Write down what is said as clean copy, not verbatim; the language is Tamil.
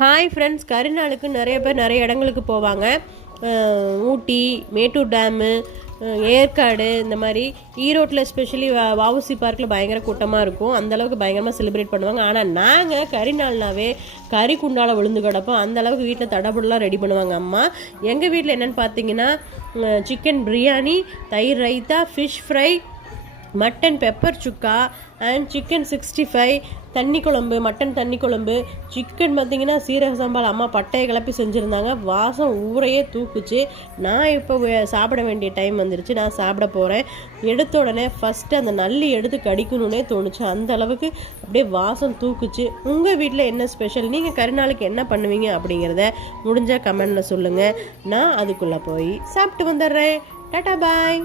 ஹாய் ஃப்ரெண்ட்ஸ், கரிநாளுக்கு நிறைய பேர் நிறைய இடங்களுக்கு போவாங்க. ஊட்டி, மேட்டூர் டேமு, ஏற்காடு, இந்த மாதிரி ஈரோட்டில் எஸ்பெஷலி வஉசி பார்க்கில் பயங்கர கூட்டமாக இருக்கும். அந்தளவுக்கு பயங்கரமாக செலிப்ரேட் பண்ணுவாங்க. ஆனால் நாங்கள் கரிநாள்னாவே கறி குண்டால் விழுந்து கிடப்போம். அந்தளவுக்கு வீட்டில் தடபுடலாம் ரெடி பண்ணுவாங்க அம்மா. எங்கள் வீட்டில் என்னென்னு பார்த்தீங்கன்னா, சிக்கன் பிரியாணி, தயிர் raita, fish fry, mutton pepper chukka and chicken 65, தண்ணி குழம்பு, மட்டன் தண்ணி குழம்பு, சிக்கன் பார்த்திங்கன்னா சீரக சம்பால் அம்மா பட்டையை கிளப்பி செஞ்சுருந்தாங்க. வாசம் ஊரையே தூக்குச்சு. நான் இப்போ சாப்பிட வேண்டிய டைம் வந்துருச்சு. நான் சாப்பிட போகிறேன். எடுத்த உடனே ஃபஸ்ட்டு அந்த நல்லி எடுத்து கடிக்கணுன்னே தோணுச்சு. அந்த அளவுக்கு அப்படியே வாசம் தூக்குச்சு. உங்கள் வீட்டில் என்ன ஸ்பெஷல்? நீங்கள் கரிநாளுக்கு என்ன பண்ணுவீங்க அப்படிங்கிறத முடிஞ்சால் கமெண்டில் சொல்லுங்கள். நான் அதுக்குள்ளே போய் சாப்பிட்டு வந்துடுறேன். டாடா பாய்.